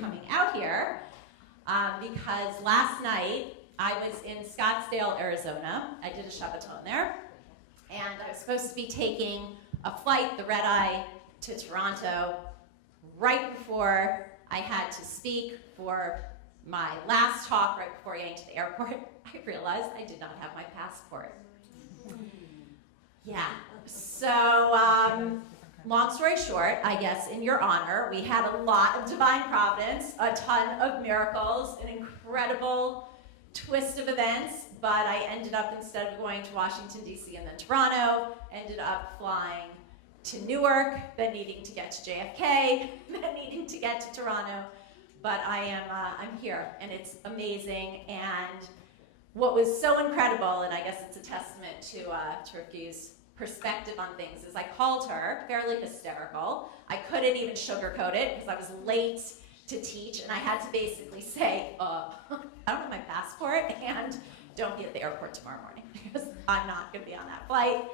coming out here because last night I was in Scottsdale, Arizona. I did a Shabbaton there, and I was supposed to be taking a flight, the red eye, to Toronto right before I had to speak for my last talk, right before getting to the airport. I realized I did not have my passport. Yeah, so long story short, I guess in your honor, we had a lot of divine providence, a ton of miracles, an incredible twist of events, but I ended up, instead of going to Washington, D.C. and then Toronto, ended up flying to Newark, then needing to get to JFK, then needing to get to Toronto. But I'm here, and it's amazing. And what was so incredible, and I guess it's a testament to Rivkie's perspective on things, is I called her, fairly hysterical. I couldn't even sugarcoat it because I was late to teach, and I had to basically say, I don't have my passport, and don't be at the airport tomorrow morning because I'm not going to be on that flight.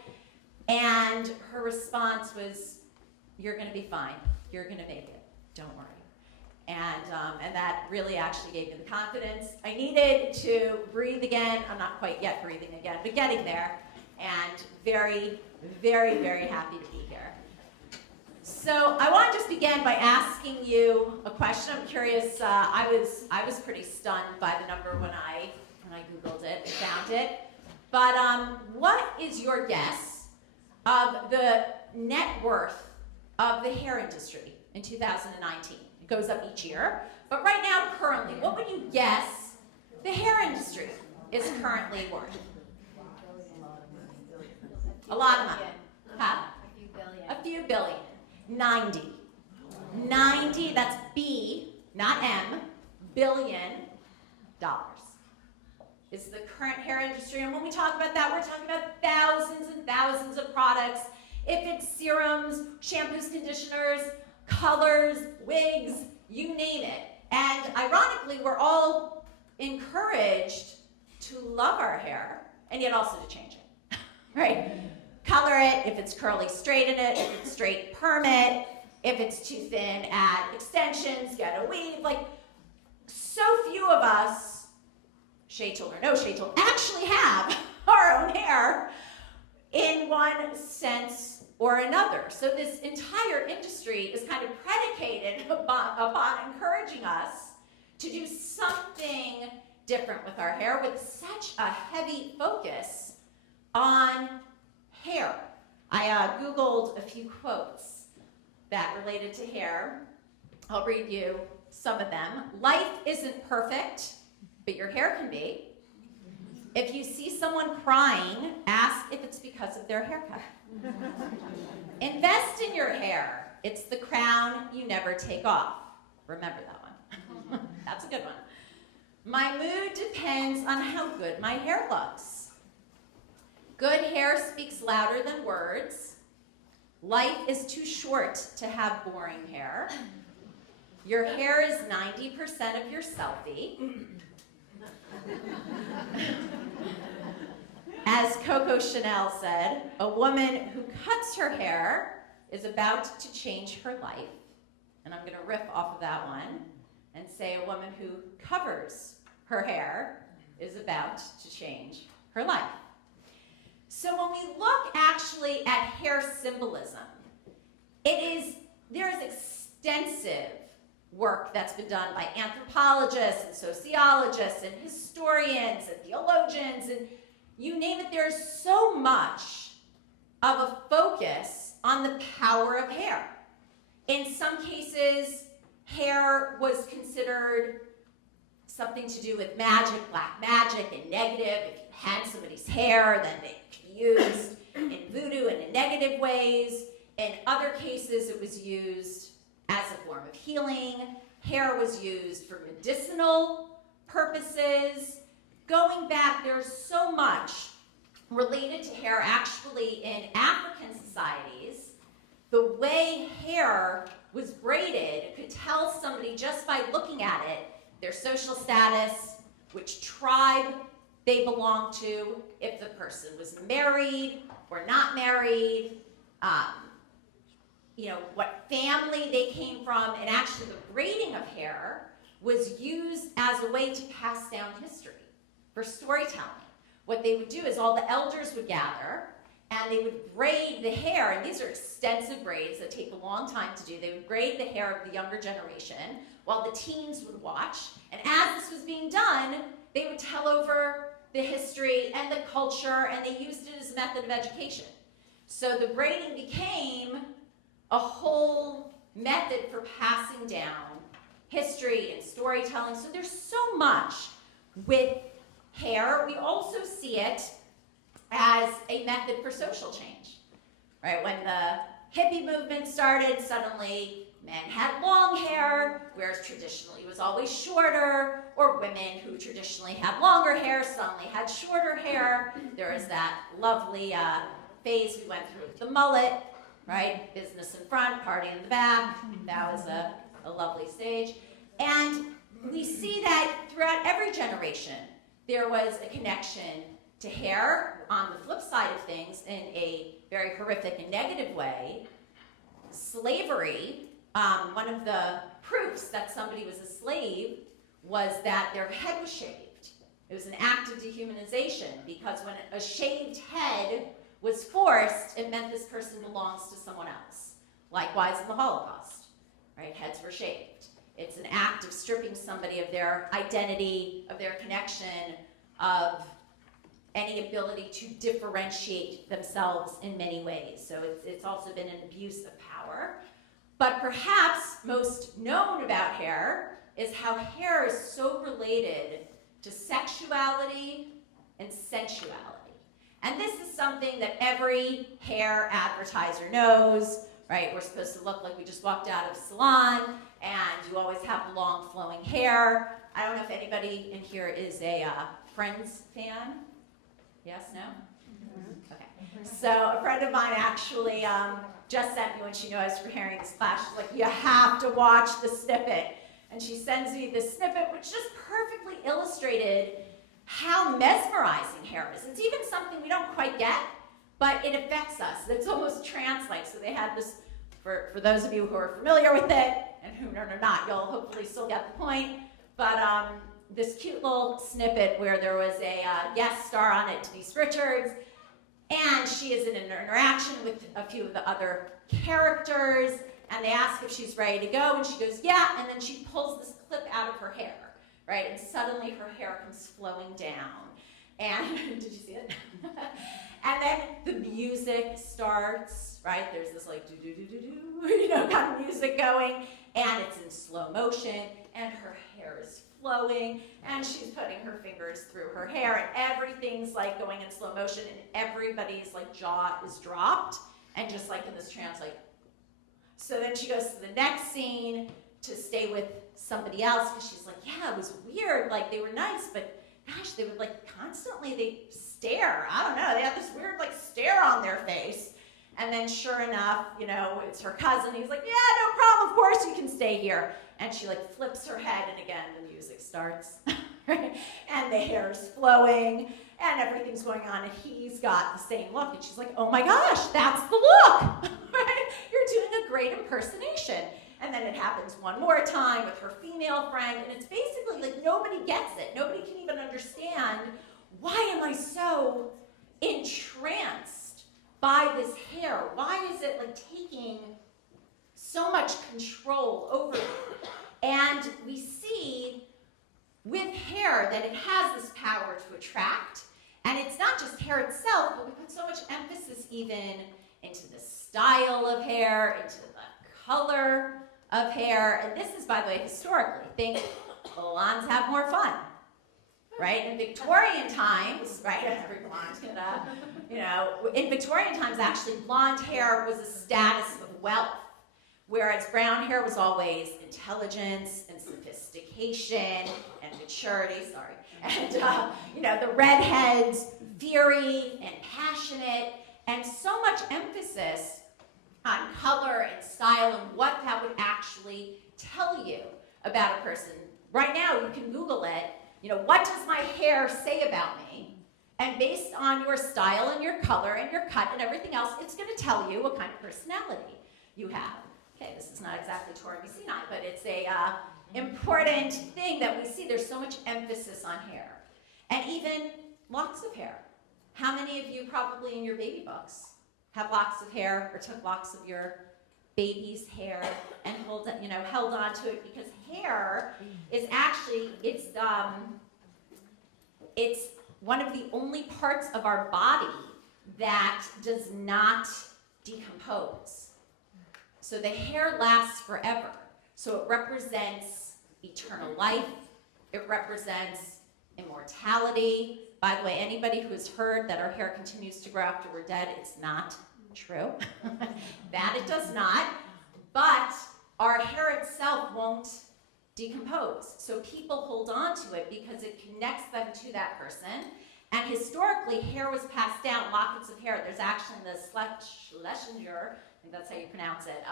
And her response was, you're going to be fine. You're going to make it. Don't worry. And that really actually gave me the confidence I needed to breathe again. I'm not quite yet breathing again, but getting there. And very, very, very happy to be here. So I want to just begin by asking you a question. I'm curious. I was pretty stunned by the number when I Googled it and found it. But what is your guess of the net worth of the hair industry in 2019? It goes up each year. But right now, currently, what would you guess the hair industry is currently worth? A lot of money. Huh? A few billion. A few billion. 90. 90, that's B, not M, billion dollars is the current hair industry. And when we talk about that, we're talking about thousands and thousands of products. If it's serums, shampoos, conditioners, colors, wigs, you name it. And ironically, we're all encouraged to love our hair and yet also to change it, right? Color it, if it's curly, straighten it, if it's straight, perm it, if it's too thin, add extensions, get a weave. Like, so few of us, shade tool or no shade tool, actually have our own hair in one sense or another. So this entire industry is kind of predicated upon encouraging us to do something different with our hair with such a heavy focus on hair. I Googled a few quotes that related to hair. I'll read you some of them. Life isn't perfect, but your hair can be. If you see someone crying, ask if it's because of their haircut. Invest in your hair. It's the crown you never take off. Remember that one. That's a good one. My mood depends on how good my hair looks. Good hair speaks louder than words. Life is too short to have boring hair. Your hair is 90% of your selfie. As Coco Chanel said, a woman who cuts her hair is about to change her life. And I'm going to riff off of that one and say a woman who covers her hair is about to change her life. So when we look actually at hair symbolism, there is extensive work that's been done by anthropologists and sociologists and historians and theologians and you name it. There's so much of a focus on the power of hair. In some cases, hair was considered something to do with magic, black magic, and negative. If you had somebody's hair, then they could be used in voodoo and in negative ways. In other cases, it was used as a form of healing. Hair was used for medicinal purposes. Going back, there's so much related to hair actually in African societies. The way hair was braided could tell somebody just by looking at it their social status, which tribe they belonged to, if the person was married or not married, what family they came came from, and actually the braiding of hair was used as a way to pass down history for storytelling. What they would do is all the elders would gather, and they would braid the hair, and these are extensive braids that take a long time to do. They would braid the hair of the younger generation while the teens would watch, and as this was being done, they would tell over the history and the culture, and they used it as a method of education. So the braiding became a whole method for passing down history and storytelling. So there's so much with hair. We also see it as a method for social change, right? When the hippie movement started, suddenly men had long hair, whereas traditionally it was always shorter, or women who traditionally had longer hair suddenly had shorter hair. There was that lovely phase we went through with the mullet, right? Business in front, party in the back. That was a lovely stage. And we see that throughout every generation, there was a connection to hair on the flip side of things in a very horrific and negative way. Slavery, one of the proofs that somebody was a slave was that their head was shaved. It was an act of dehumanization, because when a shaved head was forced, it meant this person belongs to someone else. Likewise in the Holocaust, right? Heads were shaved. It's an act of stripping somebody of their identity, of their connection, of any ability to differentiate themselves in many ways. So it's also been an abuse of power. But perhaps most known about hair is how hair is so related to sexuality and sensuality. And this is something that every hair advertiser knows, right? We're supposed to look like we just walked out of a salon, and you always have long flowing hair. I don't know if anybody in here is a Friends fan. Yes, no? Mm-hmm. Okay. So a friend of mine actually just sent me, when she knew I was preparing this class, she's like, you have to watch the snippet. And she sends me this snippet, which just perfectly illustrated how mesmerizing hair is. It's even something we don't quite get, but it affects us. It's almost trance-like. So they had this, for those of you who are familiar with it, and who are not, you'll hopefully still get the point, but this cute little snippet where there was a guest star on it, Denise Richards, and she is in an interaction with a few of the other characters, and they ask if she's ready to go, and she goes, yeah, and then she pulls this clip out of her hair, right, and suddenly her hair comes flowing down, and, did you see it? And then the music starts, right, there's this like do-do-do-do-do, kind of music going, and it's in slow motion, and her hair is flowing, and she's putting her fingers through her hair, and everything's like going in slow motion, and everybody's like jaw is dropped, and just like in this trance, like. So then she goes to the next scene to stay with somebody else, because she's like, yeah, it was weird, like they were nice, but gosh, they would like constantly, they stare, I don't know, they have this weird like stare on their face. And then sure enough, it's her cousin. He's like, yeah, no problem, of course you can stay here. And she like flips her head, and again, the music starts. Right? And the hair's flowing, and everything's going on, and he's got the same look. And she's like, oh my gosh, that's the look. Right? You're doing a great impersonation. And then it happens one more time with her female friend, and it's basically like nobody gets it. Nobody can even understand, why am I so entranced by this hair? Why is it like taking so much control over me? And we see with hair that it has this power to attract, and it's not just hair itself, but we put so much emphasis even into the style of hair, into the color of hair. And this is, by the way, historically, think blondes have more fun, right? In Victorian times, right, every blonde's gonna, in Victorian times, actually, blonde hair was a status of wealth, whereas brown hair was always intelligence and sophistication and maturity, and, the redheads, fiery and passionate, and so much emphasis on color and style and what that would actually tell you about a person. Right now, you can Google it, what does my hair say about me? And based on your style and your color and your cut and everything else, it's going to tell you what kind of personality you have. okay, this is not exactly Torah Sinai, but it's a important thing that we see. There's so much emphasis on hair. And even locks of hair. How many of you probably in your baby books have locks of hair or took locks of your baby's hair and held on to it? Because hair is actually, it's one of the only parts of our body that does not decompose. So the hair lasts forever. So it represents eternal life. It represents immortality. By the way, anybody who has heard that our hair continues to grow after we're dead, it's not true. That it does not. But our hair itself won't decompose. So people hold on to it because it connects them to that person. And historically, hair was passed down, lockets of hair. There's actually in the Schlesinger, I think that's how you pronounce it,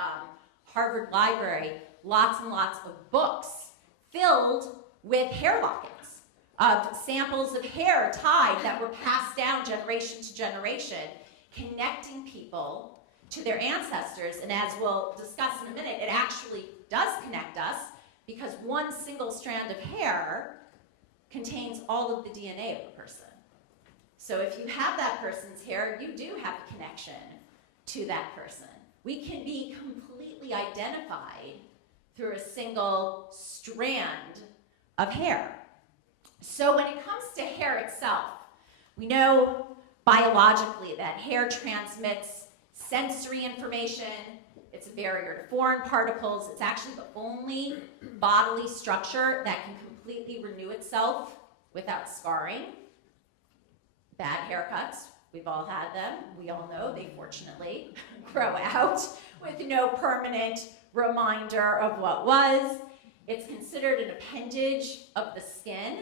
Harvard Library, lots and lots of books filled with hair lockets of samples of hair tied that were passed down generation to generation, connecting people to their ancestors. And as we'll discuss in a minute, it actually does connect us because one single strand of hair contains all of the DNA of a person. So if you have that person's hair, you do have a connection to that person. We can be completely identified through a single strand of hair. So when it comes to hair itself, we know biologically that hair transmits sensory information. It's a barrier to foreign particles. It's actually the only bodily structure that can completely renew itself without scarring. Bad haircuts, we've all had them. We all know they fortunately grow out with no permanent reminder of what was. It's considered an appendage of the skin,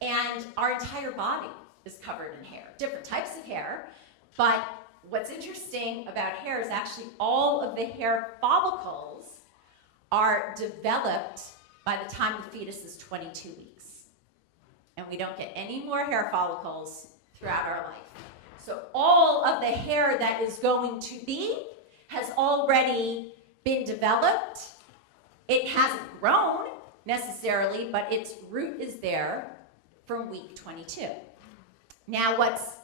and our entire body is covered in hair. Different types of hair, but what's interesting about hair is actually all of the hair follicles are developed by the time the fetus is 22 weeks. And we don't get any more hair follicles throughout our life. So all of the hair that is going to be has already been developed. It hasn't grown necessarily, but its root is there from week 22. Now, what's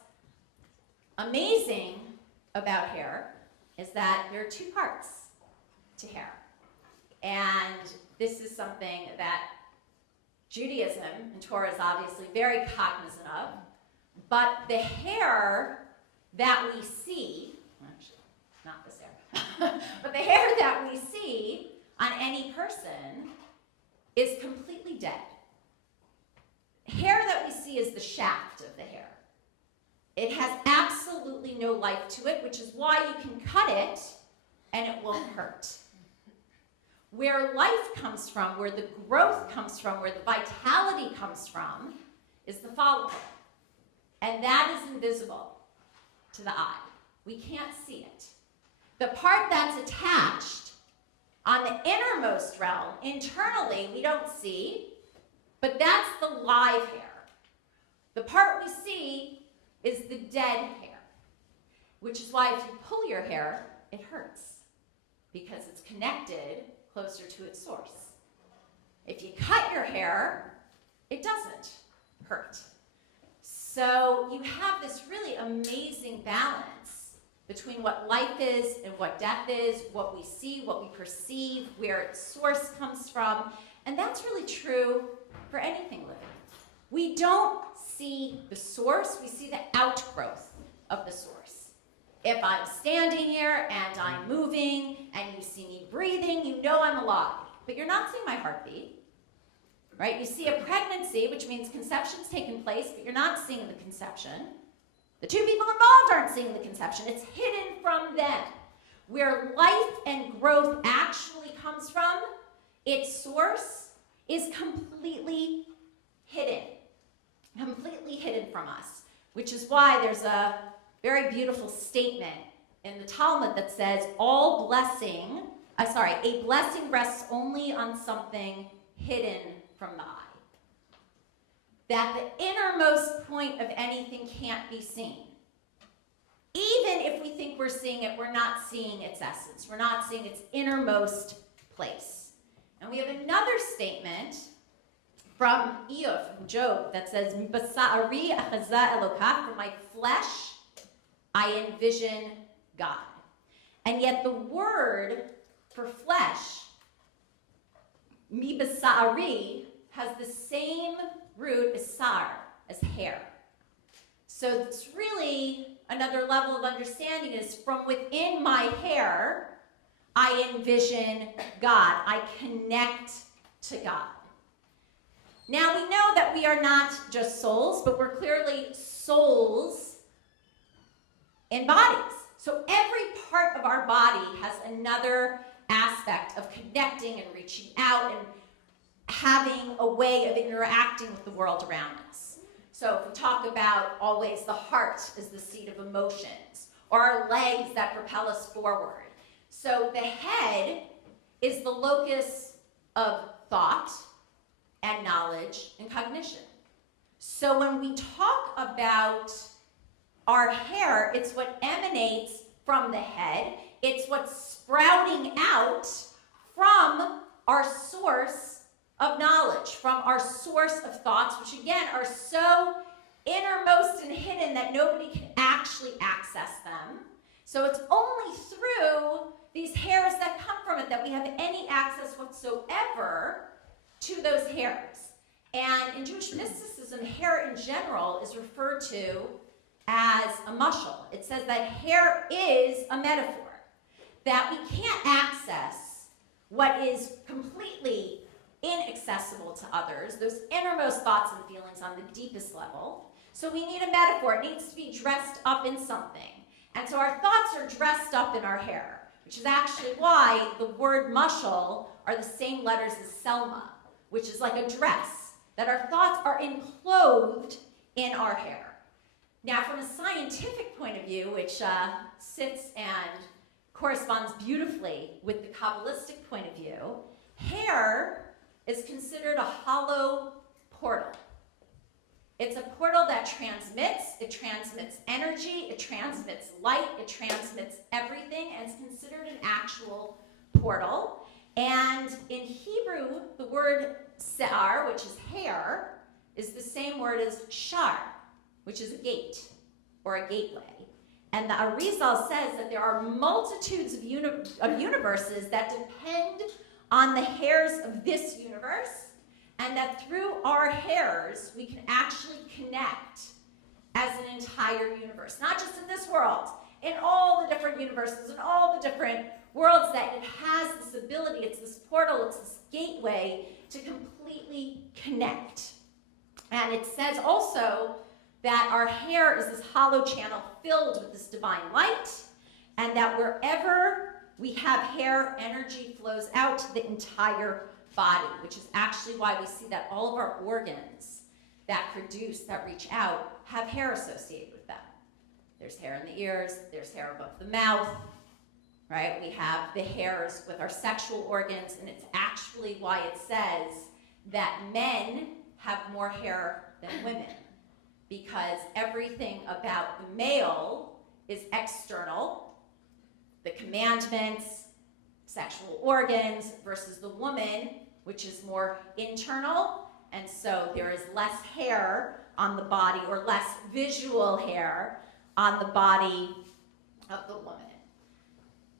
amazing about hair is that there are two parts to hair. And this is something that Judaism and Torah is obviously very cognizant of. But the hair that we see, actually, not this hair, but the hair that we see on any person is completely dead. Hair that we see is the shaft of the hair. It has absolutely no life to it, which is why you can cut it and it won't hurt. Where life comes from, where the growth comes from, where the vitality comes from, is the follicle. And that is invisible to the eye. We can't see it. The part that's attached on the innermost realm, internally, we don't see, but that's the live hair. The part we see is the dead hair, which is why if you pull your hair, it hurts because it's connected closer to its source. If you cut your hair, it doesn't hurt. So you have this really amazing balance between what life is and what death is, what we see, what we perceive, where its source comes from. And that's really true for anything living. We don't see the source, we see the outgrowth of the source. If I'm standing here and I'm moving and you see me breathing, you know I'm alive. But you're not seeing my heartbeat. Right? You see a pregnancy, which means conception's taken place, but you're not seeing the conception. The two people involved aren't seeing the conception. It's hidden from them. Where life and growth actually comes from, its source is completely hidden from us, which is why there's a very beautiful statement in the Talmud that says, a blessing rests only on something hidden from the eye. That the innermost point of anything can't be seen. even if we think we're seeing it, we're not seeing its essence. We're not seeing its innermost place. And we have another statement from Job, that says, "Basa'ari achaza Elokah," from my flesh I envision God. And yet the word for flesh, mi basa'ari, has the same root as sar, as hair. So it's really another level of understanding is from within my hair, I envision God. I connect to God. Now we know that we are not just souls, but we're clearly souls and bodies. So every part of our body has another aspect of connecting and reaching out and having a way of interacting with the world around us. So if we talk about always the heart is the seat of emotions, or our legs that propel us forward. So the head is the locus of thought and knowledge and cognition. So when we talk about our hair, it's what emanates from the head. It's what's sprouting out from our source of knowledge, from our source of thoughts, which again are so innermost and hidden that nobody can actually access them. So it's only through these hairs that come from it that we have any access whatsoever to those hairs. And in Jewish mysticism, hair in general is referred to as a mushal. It says that hair is a metaphor, that we can't access what is completely inaccessible to others, those innermost thoughts and feelings on the deepest level. So we need a metaphor. It needs to be dressed up in something. And so our thoughts are dressed up in our hair, which is actually why the word mushal are the same letters as Selma, which is like a dress, that our thoughts are enclosed in our hair. Now, from a scientific point of view, which sits and corresponds beautifully with the Kabbalistic point of view, hair is considered a hollow portal. It's a portal that transmits, it transmits energy, it transmits light, it transmits everything, and it's considered an actual portal. And in Hebrew, the word se'ar, which is hair, is the same word as shar, which is a gate or a gateway. And the Arizal says that there are multitudes of universes that depend on the hairs of this universe, and that through our hairs, we can actually connect as an entire universe. Not just in this world, in all the different universes, in all the different worlds, that it has this ability, it's this portal, it's this gateway to completely connect. And it says also that our hair is this hollow channel filled with this divine light, and that wherever we have hair, energy flows out to the entire body, which is actually why we see that all of our organs that produce, that reach out, have hair associated with them. There's hair in the ears, there's hair above the mouth, right? We have the hairs with our sexual organs, and it's actually why it says that men have more hair than women, because everything about the male is external, the commandments, sexual organs, versus the woman, which is more internal, and so there is less hair on the body, or less visual hair on the body of the woman.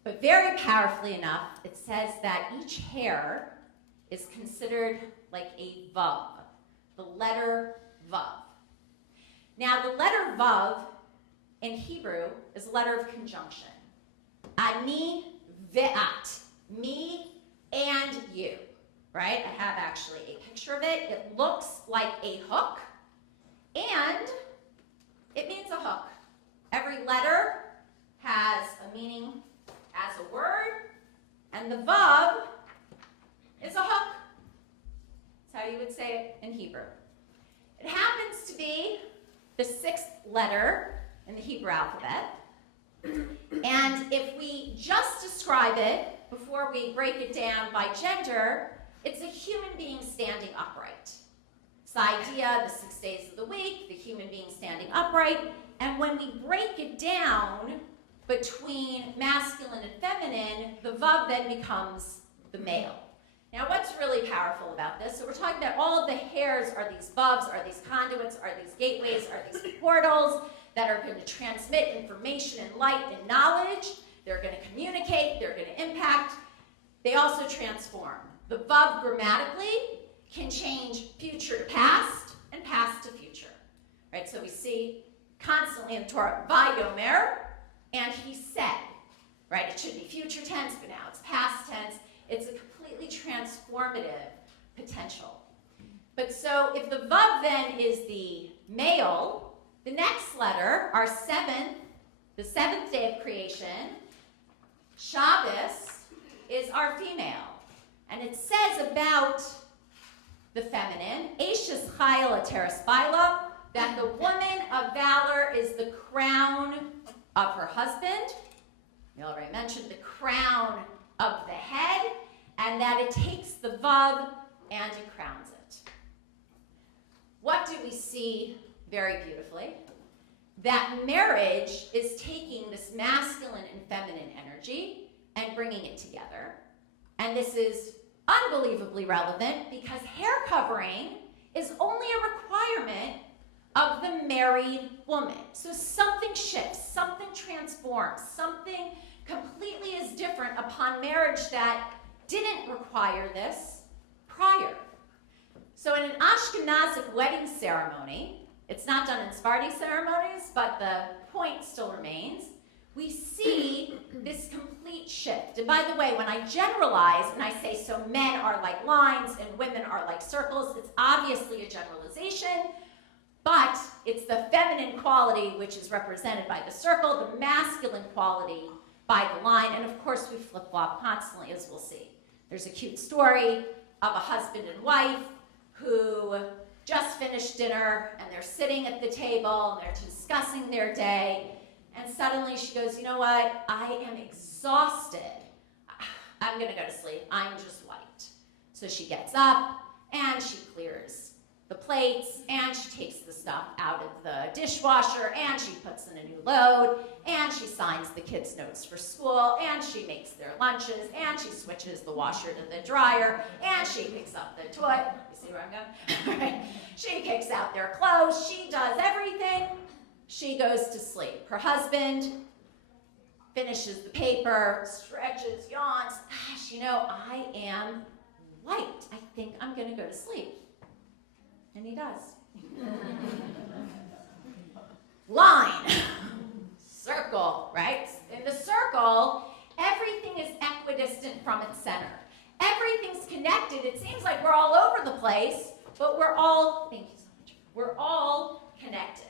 But very powerfully enough, it says that each hair is considered like a vav, the letter vav. Now, the letter vav in Hebrew is a letter of conjunction. Ani ve'at, me and you, right? I have actually a picture of it. It looks like a hook, and it means a hook. Every letter has a meaning as a word, and the vav is a hook. That's how you would say it in Hebrew. It happens to be the 6th letter in the Hebrew alphabet. And if we just describe it before we break it down by gender, it's a human being standing upright. It's the idea, the 6 days of the week, the human being standing upright. And when we break it down between masculine and feminine, the vav then becomes the male. Now, what's really powerful about this? So we're talking about all of the hairs are these vavs, are these conduits, are these gateways, are these portals that are going to transmit information and light and knowledge. They're going to communicate, they're going to impact. They also transform. The vav grammatically can change future to past and past to future. Right? So we see constantly in the Torah, Vayomer, and he said. Right? It should be future tense, but now it's past tense. It's a completely transformative potential. But so if the vav then is the male, the next letter, our the seventh day of creation, Shabbos, is our female. And it says about the feminine, Eishes Chayil Ateres Baila, that the woman of valor is the crown of her husband. We already mentioned the crown of the head, and that it takes the vav and it crowns it. What do we see very beautifully? That marriage is taking this masculine and feminine energy and bringing it together. And this is unbelievably relevant because hair covering is only a requirement of the married woman. So something shifts, something transforms, something completely is different upon marriage that didn't require this prior. So in an Ashkenazic wedding ceremony, it's not done in Sephardi ceremonies, but the point still remains, we see this complete shift. And by the way, when I generalize and I say so men are like lines and women are like circles, it's obviously a generalization, but it's the feminine quality which is represented by the circle, the masculine quality by the line, and of course we flip-flop constantly, as we'll see. There's a cute story of a husband and wife who just finished dinner and they're sitting at the table and they're discussing their day, and suddenly she goes, you know what, I am exhausted. I'm gonna go to sleep, I'm just wiped. So she gets up and she clears the plates, and she takes the stuff out of the dishwasher, and she puts in a new load, and she signs the kids' notes for school, and she makes their lunches, and she switches the washer to the dryer, and she picks up the toy. You see where I'm going? Right. She kicks out their clothes. She does everything. She goes to sleep. Her husband finishes the paper, stretches, yawns. Gosh, you know, I am wiped. I think I'm going to go to sleep. And he does. Line, circle, right? In the circle, everything is equidistant from its center. Everything's connected. It seems like we're all over the place, but we're all, thank you so much, we're all connected.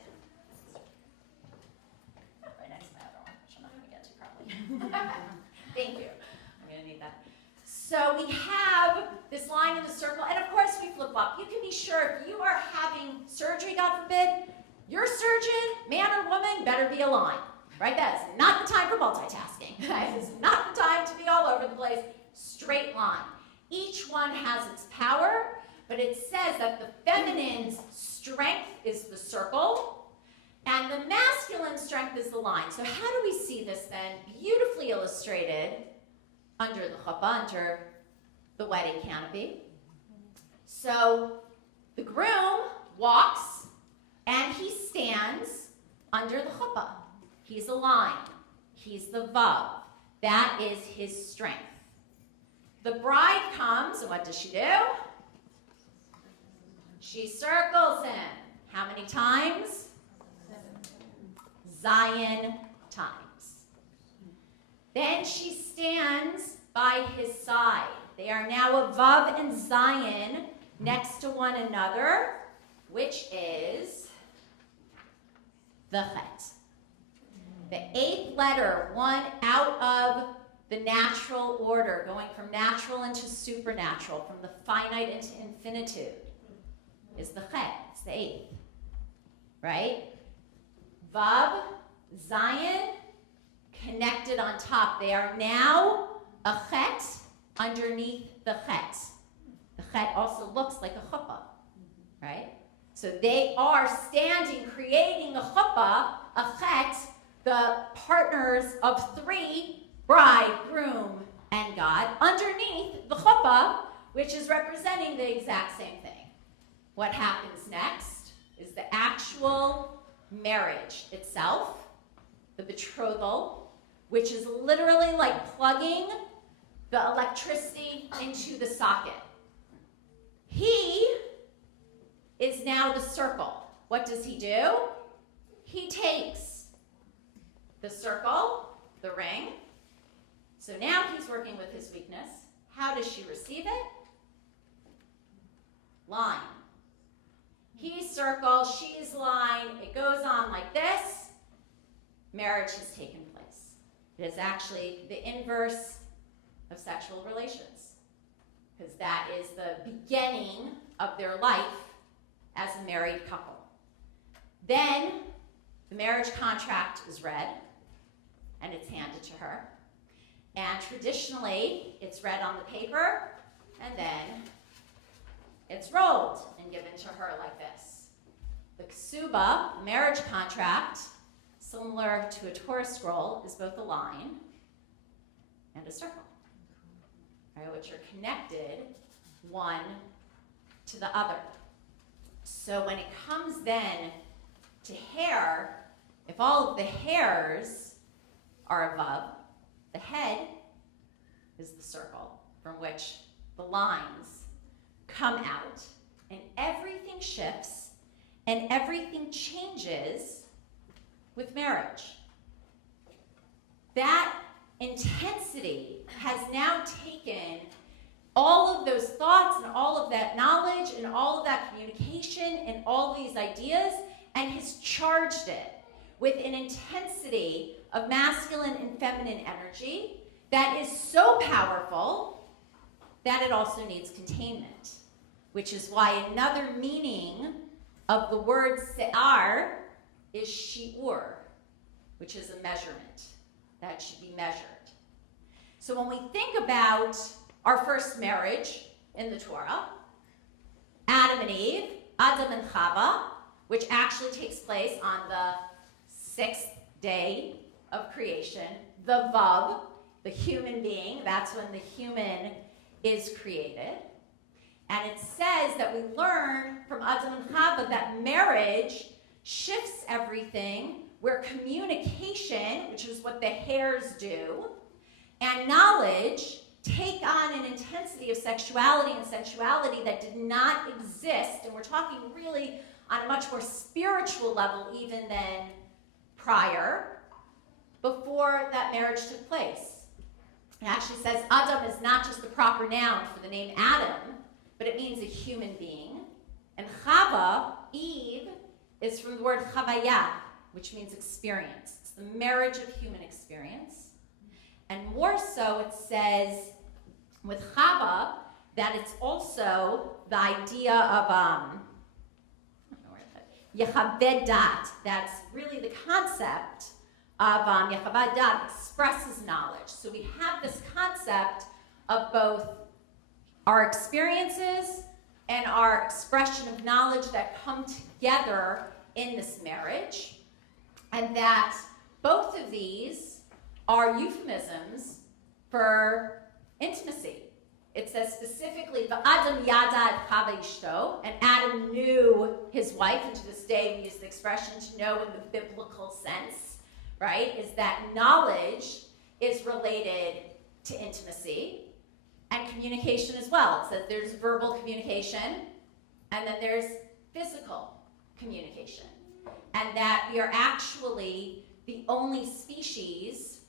Right next to my other one, which I'm not going to get to probably. Thank you. I'm going to need that. So we have this line in the circle, and of course we flip-flop. You can be sure if you are having surgery, God forbid, your surgeon, man or woman, better be aligned, right? That is not the time for multitasking. That is not the time to be all over the place. Straight line. Each one has its power, but it says that the feminine's strength is the circle, and the masculine strength is the line. So how do we see this then? Beautifully illustrated under the chuppah, under the wedding canopy. So the groom walks and he stands under the chuppah. He's a line. He's the vav. That is his strength. The bride comes, and what does she do? She circles him. How many times? Zion times. Then she stands by his side. They are now a vav and Zion next to one another, which is the chet. The eighth letter, one out of the natural order, going from natural into supernatural, from the finite into infinitude, is the chet. It's the eighth. Right? Vav, Zion, connected on top. They are now a chet underneath the chet. The chet also looks like a chuppah, right? So they are standing, creating a chuppah a chet, the partners of three, bride, groom, and God, underneath the chuppah, which is representing the exact same thing. What happens next is the actual marriage itself, the betrothal, which is literally like plugging the electricity into the socket. He is now the circle. What does he do? He takes the circle, the ring. So now he's working with his weakness. How does she receive it? Line. He's circle, she's line. It goes on like this. Marriage has taken place. It is actually the inverse of sexual relations, because that is the beginning of their life as a married couple. Then the marriage contract is read, and it's handed to her. And traditionally, it's read on the paper, and then it's rolled and given to her like this. The ksuba, marriage contract, similar to a Torah scroll, is both a line and a circle, right, which are connected one to the other. So when it comes then to hair, if all of the hairs are above, the head is the circle from which the lines come out, and everything shifts and everything changes with marriage. That intensity has now taken all of those thoughts and all of that knowledge and all of that communication and all these ideas and has charged it with an intensity of masculine and feminine energy that is so powerful that it also needs containment, which is why another meaning of the word se'ar is shi'ur, which is a measurement that should be measured. So when we think about our first marriage in the Torah, Adam and Eve, Adam and Chava, which actually takes place on the sixth day of creation, the Vav, the human being, that's when the human is created. And it says that we learn from Adam and Chava that marriage shifts everything, where communication, which is what the hairs do, and knowledge take on an intensity of sexuality and sensuality that did not exist, and we're talking really on a much more spiritual level even than prior, before that marriage took place. It actually says Adam is not just the proper noun for the name Adam, but it means a human being. And Chava, Eve, is from the word chavaya, which means experience. It's the marriage of human experience. And more so, it says with Chava that it's also the idea of Yechaved Dat. That's really the concept of Yechaved Dat expresses knowledge. So we have this concept of both our experiences and our expression of knowledge that come together in this marriage, and that both of these are euphemisms for intimacy. It says specifically, "V'Adam yada et Chava ishto," and Adam knew his wife, and to this day we use the expression to know in the biblical sense, right? Is that knowledge is related to intimacy and communication as well. It says there's verbal communication, and then there's physical communication. And that we are actually the only species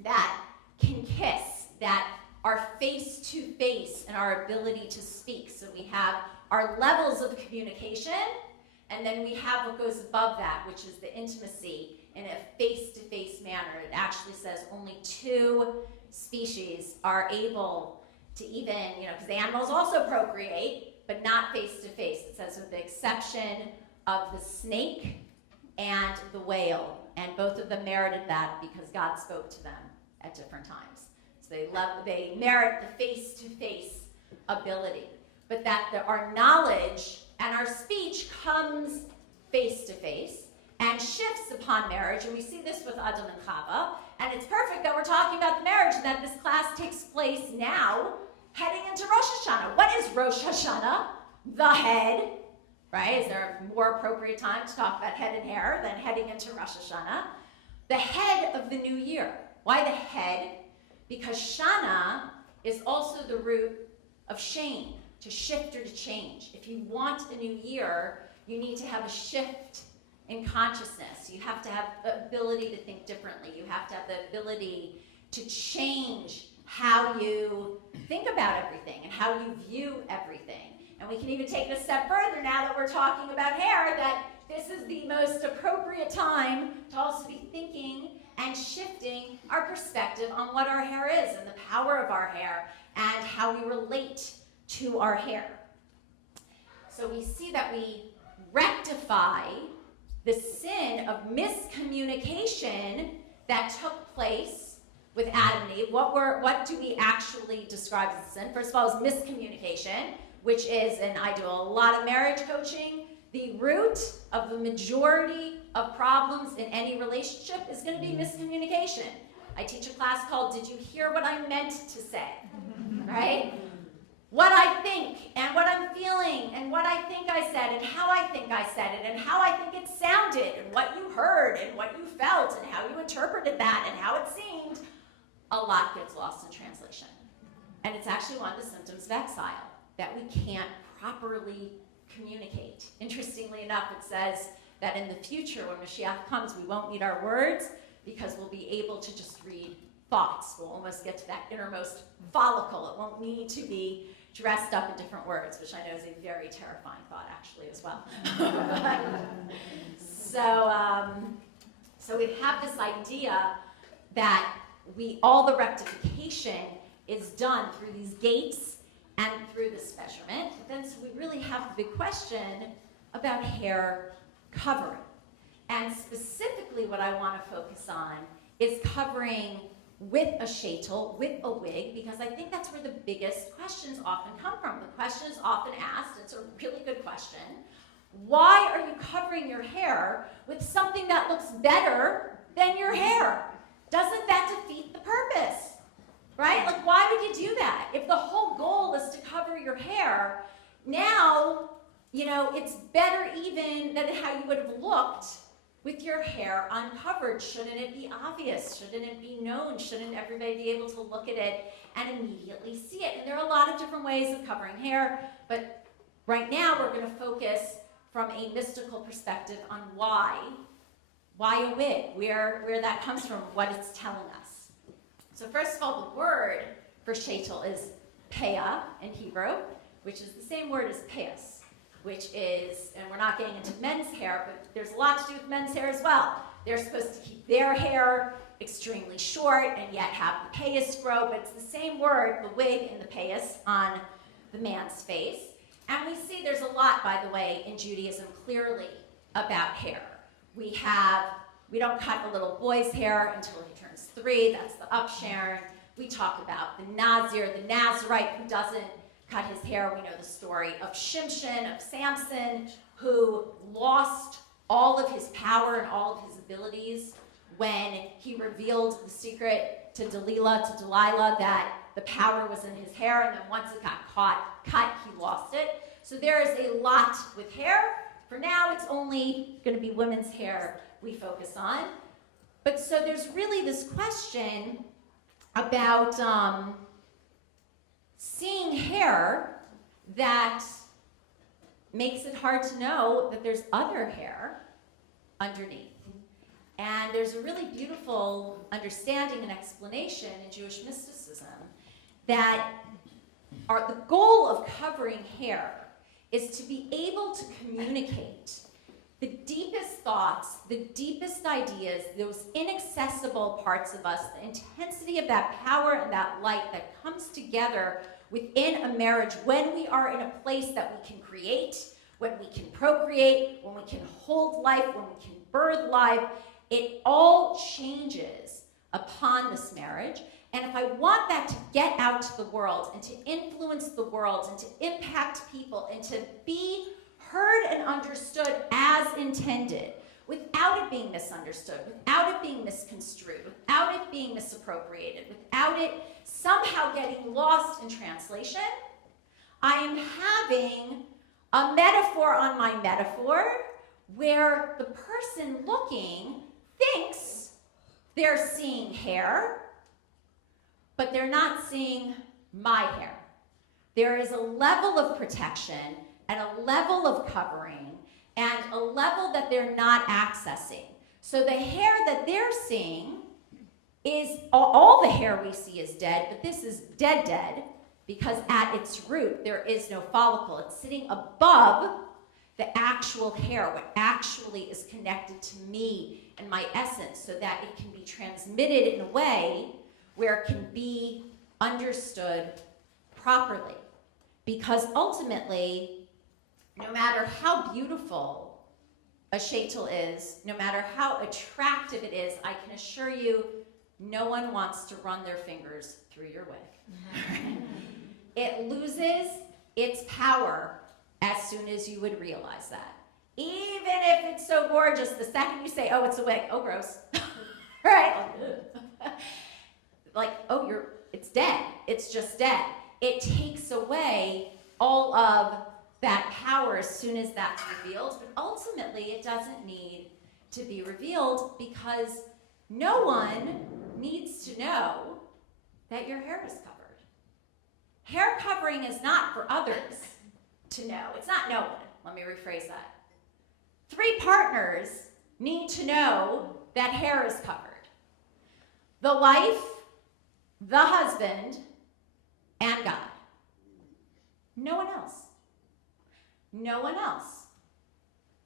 that can kiss, that are face to face in our ability to speak. So we have our levels of communication, and then we have what goes above that, which is the intimacy in a face-to-face manner. It actually says only 2 species are able to even, because the animals also procreate, but not face-to-face. It says with the exception of the snake and the whale, and both of them merited that because God spoke to them at different times. So they merit the face-to-face ability, but that our knowledge and our speech comes face-to-face, and shifts upon marriage. And we see this with Adam and Chava. And it's perfect that we're talking about the marriage and that this class takes place now, heading into Rosh Hashanah. What is Rosh Hashanah? The head, right? Is there a more appropriate time to talk about head and hair than heading into Rosh Hashanah? The head of the new year. Why the head? Because Shana is also the root of shame, to shift or to change. If you want a new year, you need to have a shift in consciousness. You have to have the ability to think differently. You have to have the ability to change how you think about everything and how you view everything. And we can even take it a step further now that we're talking about hair, that this is the most appropriate time to also be thinking and shifting our perspective on what our hair is and the power of our hair and how we relate to our hair. So we see that we rectify the sin of miscommunication that took place with Adam and Eve. What do we actually describe as a sin? First of all, is miscommunication, which is, and I do a lot of marriage coaching, the root of the majority of problems in any relationship is going to be miscommunication. I teach a class called Did You Hear What I Meant to Say? Right? What I think and what I'm feeling and what I think I said and how I think I said it and how I think it sounded and what you heard and what you felt and how you interpreted that and how it seemed, a lot gets lost in translation. And it's actually one of the symptoms of exile, that we can't properly communicate. Interestingly enough, it says that in the future, when Mashiach comes, we won't need our words because we'll be able to just read thoughts. We'll almost get to that innermost follicle. It won't need to be dressed up in different words, which I know is a very terrifying thought, actually, as well. So we have this idea that all the rectification is done through these gates and through this measurement. But then so we really have the big question about hair covering. And specifically what I want to focus on is covering with a sheitel, with a wig, because I think that's where the biggest questions often come from. The question is often asked, it's a really good question, why are you covering your hair with something that looks better than your hair? Doesn't that defeat the purpose? Right? Like, why would you do that? If the whole goal is to cover your hair, now, it's better even than how you would have looked with your hair uncovered. Shouldn't it be obvious? Shouldn't it be known? Shouldn't everybody be able to look at it and immediately see it? And there are a lot of different ways of covering hair, but right now we're going to focus from a mystical perspective on why a wig, where that comes from, what it's telling us. So first of all, the word for sheitel is peah in Hebrew, which is the same word as payas, which is, and we're not getting into men's hair, but there's a lot to do with men's hair as well. They're supposed to keep their hair extremely short and yet have the payas grow, but it's the same word, the wig and the payas, on the man's face. And we see there's a lot, by the way, in Judaism clearly about hair. We don't cut a little boy's hair until he turns 3, that's the upsharon. We talk about the Nazir, the Nazarite who doesn't cut his hair. We know the story of Shimshon, of Samson, who lost all of his power and all of his abilities when he revealed the secret to Delilah, that the power was in his hair, and then once it got cut, he lost it. So there is a lot with hair. For now, it's only going to be women's hair we focus on. But so there's really this question about seeing hair that makes it hard to know that there's other hair underneath. And there's a really beautiful understanding and explanation in Jewish mysticism that the goal of covering hair is to be able to communicate the deepest thoughts, the deepest ideas, those inaccessible parts of us, the intensity of that power and that light that comes together within a marriage when we are in a place that we can create, when we can procreate, when we can hold life, when we can birth life. It all changes upon this marriage. And if I want that to get out to the world and to influence the world and to impact people and to be heard and understood as intended, without it being misunderstood, without it being misconstrued, without it being misappropriated, without it somehow getting lost in translation. I am having a metaphor on my metaphor where the person looking thinks they're seeing hair, but they're not seeing my hair. There is a level of protection and a level of covering and a level that they're not accessing. So the hair that they're seeing is, all the hair we see is dead, but this is dead, because at its root there is no follicle. It's sitting above the actual hair, what actually is connected to me and my essence, so that it can be transmitted in a way where it can be understood properly. Because ultimately, no matter how beautiful a sheitel is, no matter how attractive it is, I can assure you, no one wants to run their fingers through your wig. It loses its power as soon as you would realize that. Even if it's so gorgeous, the second you say, oh, it's a wig, oh, gross. Right? Like, oh, it's dead. It's just dead. It takes away all of that power as soon as that's revealed, but ultimately it doesn't need to be revealed because no one needs to know that your hair is covered. Hair covering is not for others to know. It's not no one. Let me rephrase that. 3 partners need to know that hair is covered. The wife, the husband, and God. No one else. No one else.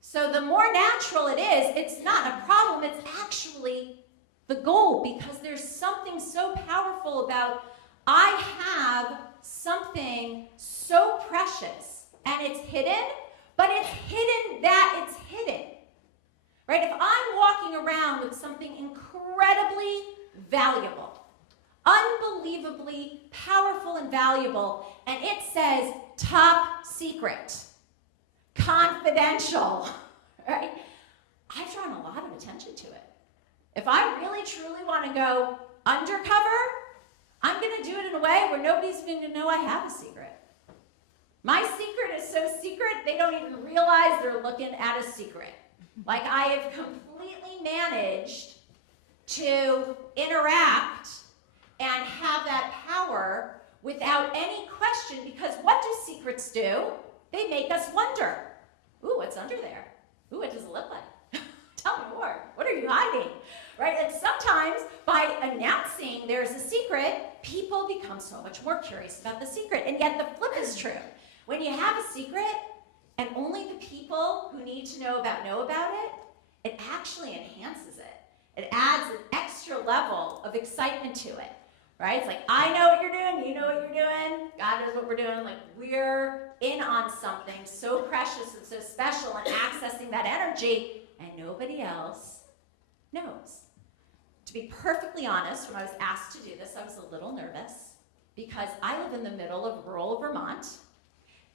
So the more natural it is, it's not a problem, it's actually the goal, because there's something so powerful about, I have something so precious and it's hidden, but it's hidden that it's hidden. Right? If I'm walking around with something incredibly valuable, unbelievably powerful and valuable, and it says top secret, confidential, right? I've drawn a lot of attention to it. If I really truly want to go undercover, I'm going to do it in a way where nobody's going to know I have a secret. My secret is so secret, they don't even realize they're looking at a secret. Like, I have completely managed to interact and have that power without any question, because what do secrets do? They make us wonder. Ooh, what's under there? Ooh, what does it look like? Tell me more. What are you hiding? Right? And sometimes by announcing there's a secret, people become so much more curious about the secret. And yet the flip is true. When you have a secret and only the people who need to know about it, it actually enhances it. It adds an extra level of excitement to it. Right? It's like, I know what you're doing, you know what you're doing, God knows what we're doing. Like, we're in on something so precious and so special and accessing that energy, and nobody else knows. To be perfectly honest, when I was asked to do this, I was a little nervous because I live in the middle of rural Vermont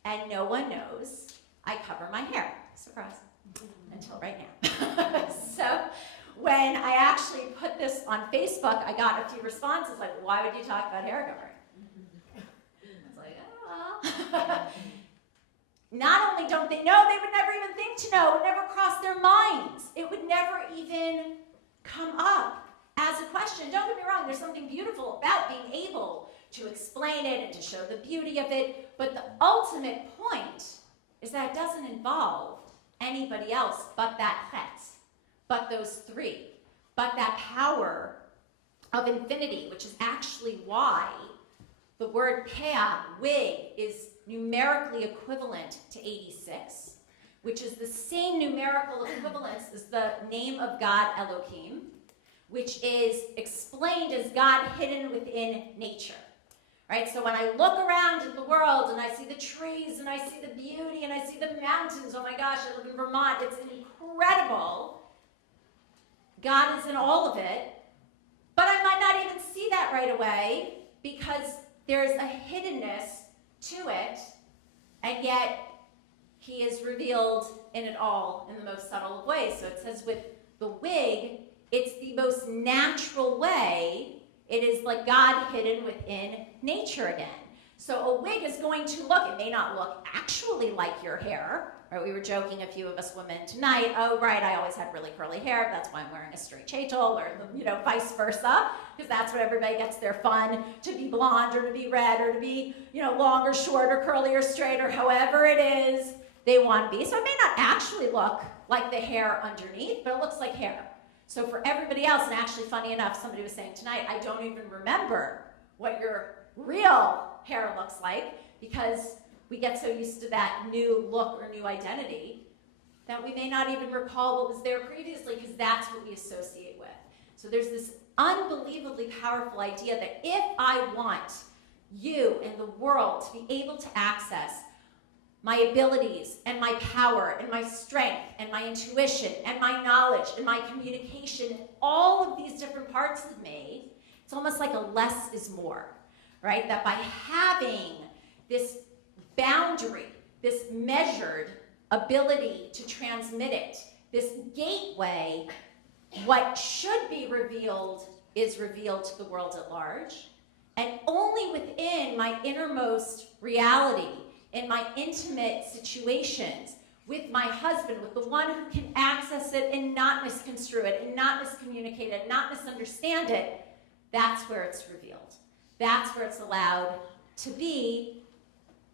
and no one knows I cover my hair. Surprise. Until right now. So when I actually put this on Facebook, I got a few responses like, why would you talk about hair covering? I was like, oh, well. Not only don't they know, they would never even think to know. It would never cross their minds. It would never even come up as a question. Don't get me wrong, there's something beautiful about being able to explain it and to show the beauty of it, but the ultimate point is that it doesn't involve anybody else but that chet, but those 3, but that power of infinity, which is actually why the word peah, wig, is numerically equivalent to 86, which is the same numerical equivalence as the name of God, Elohim, which is explained as God hidden within nature. Right? So when I look around at the world and I see the trees and I see the beauty and I see the mountains, oh my gosh, I live in Vermont, it's incredible. God is in all of it, but I might not even see that right away because there's a hiddenness to it, and yet he is revealed in it all in the most subtle of ways. So it says with the wig, it's the most natural way. It is like God hidden within nature again. So a wig is going to look, it may not look actually like your hair. Right? We were joking, a few of us women tonight, oh right, I always had really curly hair, that's why I'm wearing a straight chaitel, or vice versa, because that's what everybody gets their fun, to be blonde or to be red or to be long or short or curly or straight or however it is they want to be. So it may not actually look like the hair underneath, but it looks like hair. So for everybody else, and actually funny enough, somebody was saying tonight, I don't even remember what your real hair looks like, because we get so used to that new look or new identity that we may not even recall what was there previously, because that's what we associate with. So there's this unbelievably powerful idea that if I want you and the world to be able to access my abilities and my power and my strength and my intuition and my knowledge and my communication, all of these different parts of me, it's almost like a less is more, right? That by having this boundary, this measured ability to transmit it, this gateway, what should be revealed is revealed to the world at large. And only within my innermost reality, in my intimate situations, with my husband, with the one who can access it and not misconstrue it, and not miscommunicate it, not misunderstand it, that's where it's revealed. That's where it's allowed to be.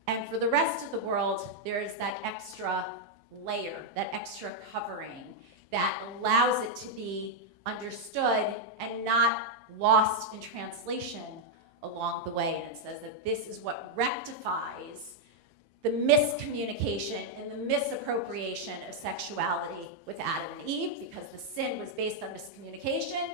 And for the rest of the world, there is that extra layer, that extra covering that allows it to be understood and not lost in translation along the way. And it says that this is what rectifies the miscommunication and the misappropriation of sexuality with Adam and Eve, because the sin was based on miscommunication.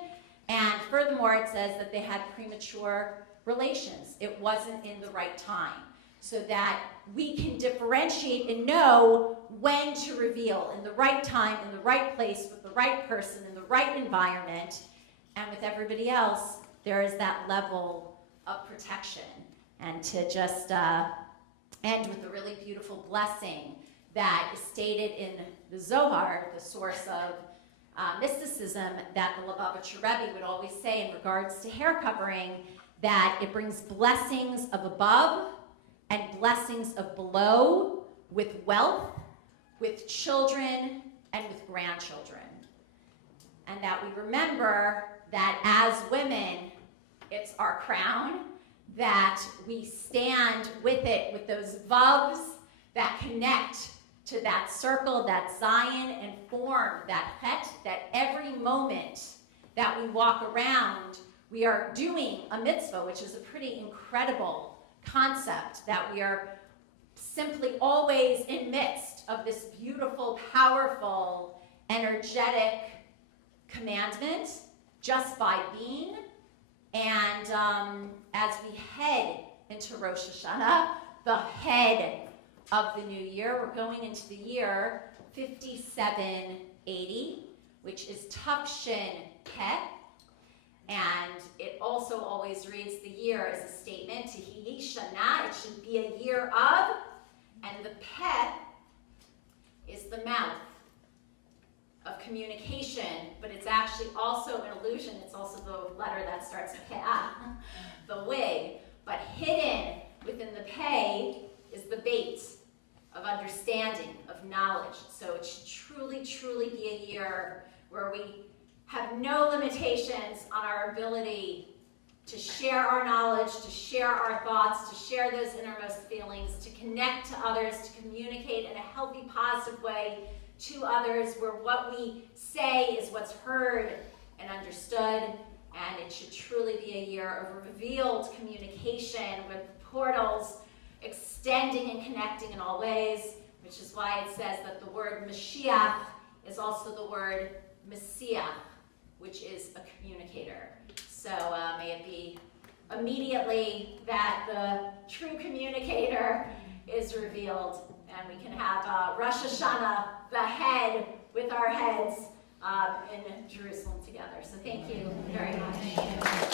And furthermore, it says that they had premature relations. It wasn't in the right time. So that we can differentiate and know when to reveal in the right time, in the right place, with the right person, in the right environment. And with everybody else, there is that level of protection. And to just end with a really beautiful blessing that is stated in the Zohar, the source of mysticism, that the Lubavitcher Rebbe would always say in regards to hair covering, that it brings blessings of above and blessings of below, with wealth, with children, and with grandchildren. And that we remember that as women, it's our crown, that we stand with it, with those vavs that connect to that circle, that Zion, and form that chet, that every moment that we walk around, we are doing a mitzvah, which is a pretty incredible concept, that we are simply always in midst of this beautiful, powerful, energetic commandment just by being. And as we head into Rosh Hashanah, the head of the new year, we're going into the year 5780, which is Tufshin Peh. And it also always reads the year as a statement, Tehi Shana, it should be a year of, and the Peh is the mouth of communication, but it's actually also an illusion. It's also the letter that starts with Pe'ah, the wig. But hidden within the Peh is the bait of understanding, of knowledge. So it should truly, truly be a year where we have no limitations on our ability to share our knowledge, to share our thoughts, to share those innermost feelings, to connect to others, to communicate in a healthy, positive way to others, where what we say is what's heard and understood. And it should truly be a year of revealed communication, with portals extending and connecting in all ways, which is why it says that the word Mashiach is also the word Messiah, which is a communicator. So may it be immediately that the true communicator is revealed, and we can have Rosh Hashanah, the head, with our heads in Jerusalem together. So thank you very much.